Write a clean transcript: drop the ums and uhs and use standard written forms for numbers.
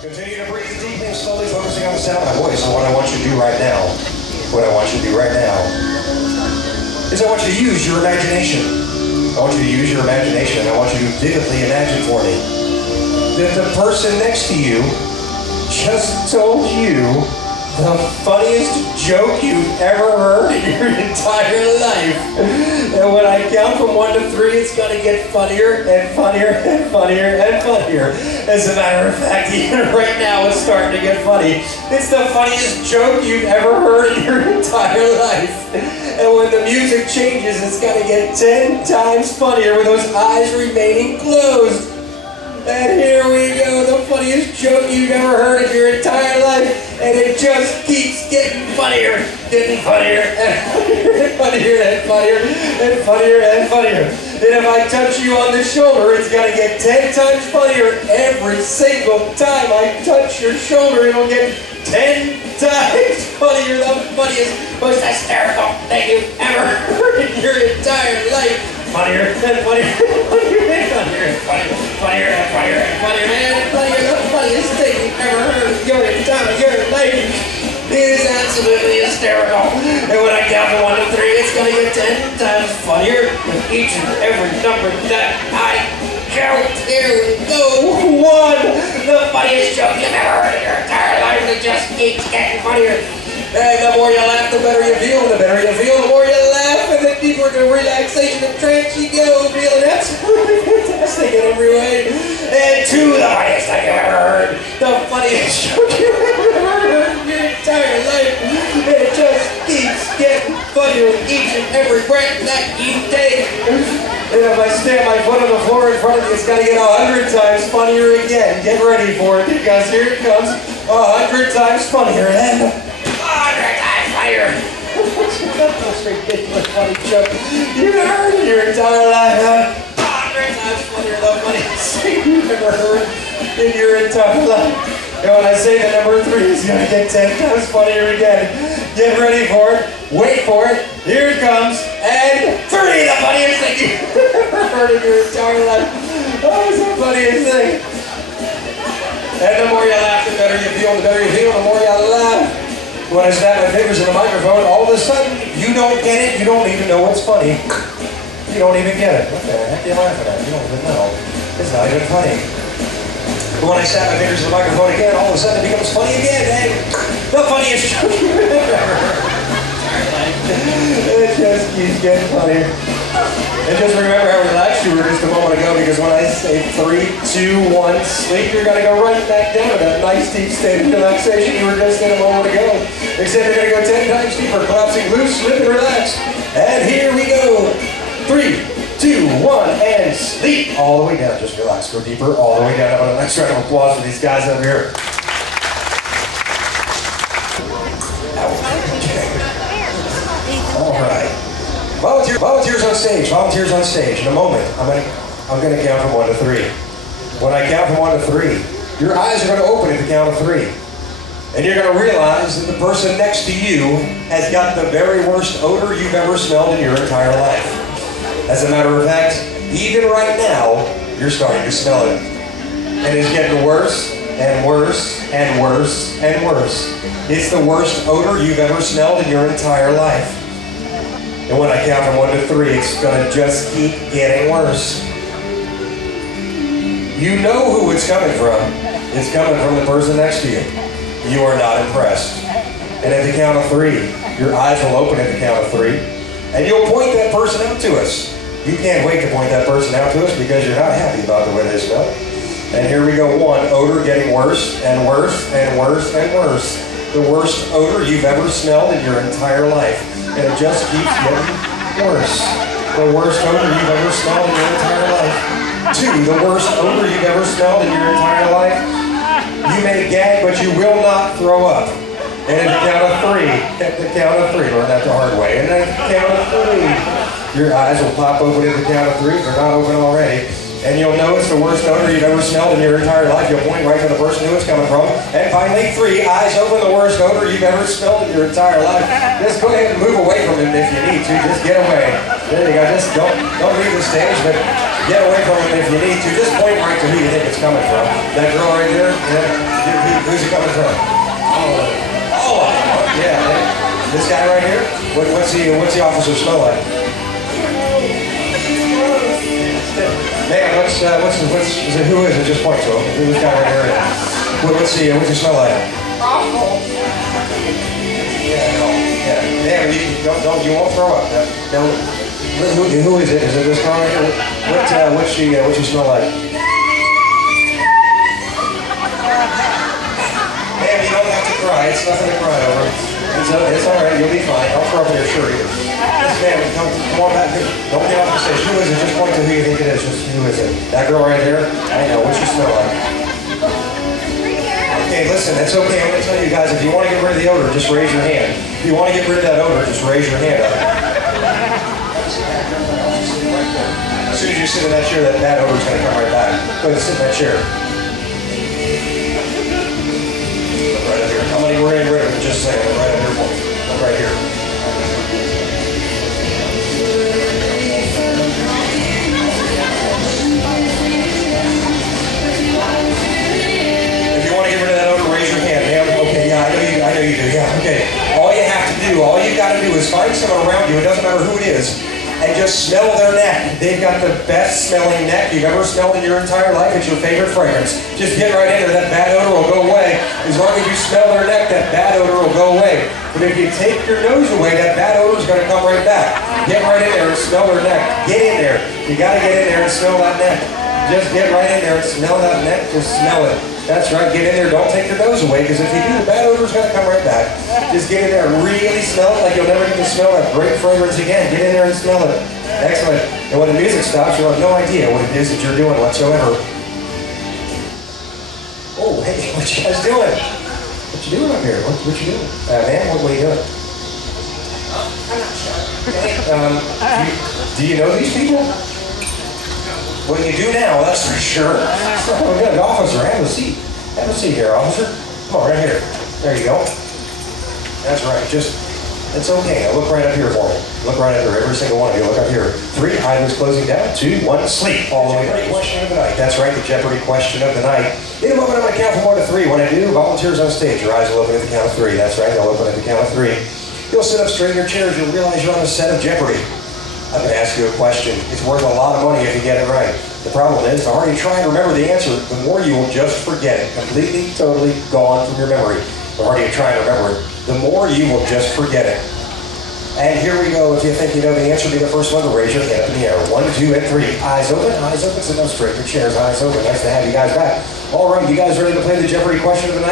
Continue to breathe deep and slowly focusing on the sound of my voice. And what I want you to do right now, is I want you to use your imagination. I want you to use your imagination. I want you to vividly imagine for me that the person next to you just told you the funniest joke you've ever heard in your entire life. And when I count from 1 to 3, it's going to get funnier and funnier and funnier and funnier. As a matter of fact, even right now it's starting to get funny. It's the funniest joke you've ever heard in your entire life. And when the music changes, it's going to get 10 times funnier with those eyes remaining closed. And here we go, the funniest joke you've ever heard in your entire life. And it just keeps getting funnier, and funnier, and funnier, and funnier, and funnier, and funnier. And if I touch you on the shoulder, it's going to get 10 times funnier. Every single time I touch your shoulder, it'll get 10 times funnier. The funniest, most hysterical thing you've ever heard in your entire life. Funnier, and funnier, and funnier, and funnier, and funnier, funnier, and funnier, and funnier, and funnier. The funniest thing you've ever heard in your entire life. It is absolutely hysterical. And when I count from 1 to 3, it's going to get 10 times funnier with each and every number that I count. Here we go. 1, the funniest joke you've ever heard in your entire life. It just keeps getting funnier. And the more you laugh, the better you feel. The better you feel, the more you laugh. And the deeper into relaxation and trance you go. Feeling absolutely fantastic in every way. And 2, the funniest thing you've ever heard. The funniest joke you've ever heard in your entire life. It just keeps getting funnier with each and every breath that you take. And if I stand my foot on the floor in front of you, it's going to get 100 times funnier again. Get ready for it, because here it comes. 100 times funnier. And 100 times funnier. That's the most ridiculous funny joke you've heard in your entire life. 100 times funnier, the funniest thing you've ever heard in your entire life. And when I say the number 3, it's going to get 10 times funnier again. Get ready for it. Wait for it. Here it comes. And 3, the funniest thing you've ever heard in your entire life. Oh, it's the funniest thing. And the more you laugh, the better you feel. The better you feel, the more you laugh. When I snap my fingers in the microphone, all of a sudden, you don't get it. You don't even know what's funny. You don't even get it. What the heck are you laughing at? You don't even know. It's not even funny. But when I snap my fingers in the microphone again, all of a sudden it becomes funny again. And the funniest joke you've ever heard. It just keeps getting funnier. And just remember how relaxed you were just a moment ago, because when I say 3, 2, 1, sleep, you're going to go right back down to that nice deep state of relaxation you were just in a moment ago. Except you're going to go 10 times deeper, collapsing loose, slip, and relax. And here we go. 3, 2, 1, and sleep. All the way down. Just relax. Go deeper. All the way down. Have a nice round of applause for these guys up here. All right. Volunteers on stage. Volunteers on stage. In a moment, I'm going to count from 1 to 3. When I count from 1 to 3, your eyes are going to open at the count of 3. And you're going to realize that the person next to you has got the very worst odor you've ever smelled in your entire life. As a matter of fact, even right now, you're starting to smell it. And it's getting worse and worse and worse and worse. It's the worst odor you've ever smelled in your entire life. And when I count from 1 to 3, it's going to just keep getting worse. You know who it's coming from. It's coming from the person next to you. You are not impressed. And at the count of 3, your eyes will open at the count of 3, and you'll point that person out to us. You can't wait to point that person out to us because you're not happy about the way they smell. And here we go. 1, odor getting worse and worse and worse and worse. The worst odor you've ever smelled in your entire life. And it just keeps getting worse. The worst odor you've ever smelled in your entire life. 2, the worst odor you've ever smelled in your entire life. You may gag, but you will not throw up. And at the count of 3, learn that the hard way. And at the count of 3, your eyes will pop open at the count of 3 if they're not open already. And you'll know it's the worst odor you've ever smelled in your entire life. You'll point right to the person who it's coming from. And finally, 3, eyes open, the worst odor you've ever smelled in your entire life. Just go ahead and move away from it if you need to. Just get away. There you go. Just don't leave the stage, but Get away from them if you need to. Just point right to who you think it's coming from. That girl right there, who's it coming from? Oh, yeah. This guy right here, what's the officer smell like? Man, who is it? Just point to him. Who's this guy right here? What's he smell like? Awful. Yeah, you won't throw up. No. Who is it? Is it this girl right here? What's she smell like? Man, you don't have to cry. It's nothing to cry over. It's all right. You'll be fine. Don't throw up in your shirt either. Man, come on back here. Don't get off the stage. Who is it? Just point to who you think it is. Just who is it? That girl right there? I know. What's she smell like? Okay, listen, it's okay. I'm going to tell you guys, if you want to get rid of the odor, just raise your hand. If you want to get rid of that odor, just raise your hand up. As soon as you sit in that chair, that odor is going to come right back. Go ahead and sit in that chair. Look right up here. I'm going to get rid of it in just a second. Look right up here for me. Look right here. All you got to do is find someone around you, it doesn't matter who it is, and just smell their neck. They've got the best smelling neck you've ever smelled in your entire life. It's your favorite fragrance. Just get right in there. That bad odor will go away. As long as you smell their neck, that bad odor will go away. But if you take your nose away, that bad odor is going to come right back. Get right in there and smell their neck. Get in there. You got to get in there and smell that neck. Just get right in there and smell that neck. Just smell it. That's right, get in there, don't take your nose away, because if you do, the bad odor's going to come right back. Just get in there and really smell it like you'll never get to smell that great fragrance again. Get in there and smell it. Excellent. And when the music stops, you'll have no idea what it is that you're doing whatsoever. Oh, hey, what you guys doing? What you doing up here? What you doing? Man, what are you doing? I'm not sure. Do you know these people? Well, you do now, that's for sure. Oh, good. Officer, have a seat. Have a seat here, officer. Come on, right here. There you go. That's right. It's okay. Now look right up here for me. Look right up here. Every single one of you. Look up here. 3, eyelids closing down. 2, 1, sleep. All the way down. Question of the night. That's right, the Jeopardy question of the night. In a moment, I'm going to count from 1 to 3. When I do, volunteers on stage, your eyes will open at the count of 3. That's right, they'll open at the count of 3. You'll sit up straight in your chairs. You'll realize you're on a set of Jeopardy. I'm going to ask you a question. It's worth a lot of money if you get it right. The problem is, the harder you try and remember the answer, the more you will just forget it. Completely, totally gone from your memory. The harder you try and remember it, the more you will just forget it. And here we go. If you think you know the answer, be the first one to raise your hand up in the air. 1, 2, and 3. Eyes open, sit up straight. Your chairs, eyes open. Nice to have you guys back. All right, you guys ready to play the Jeopardy question of the night?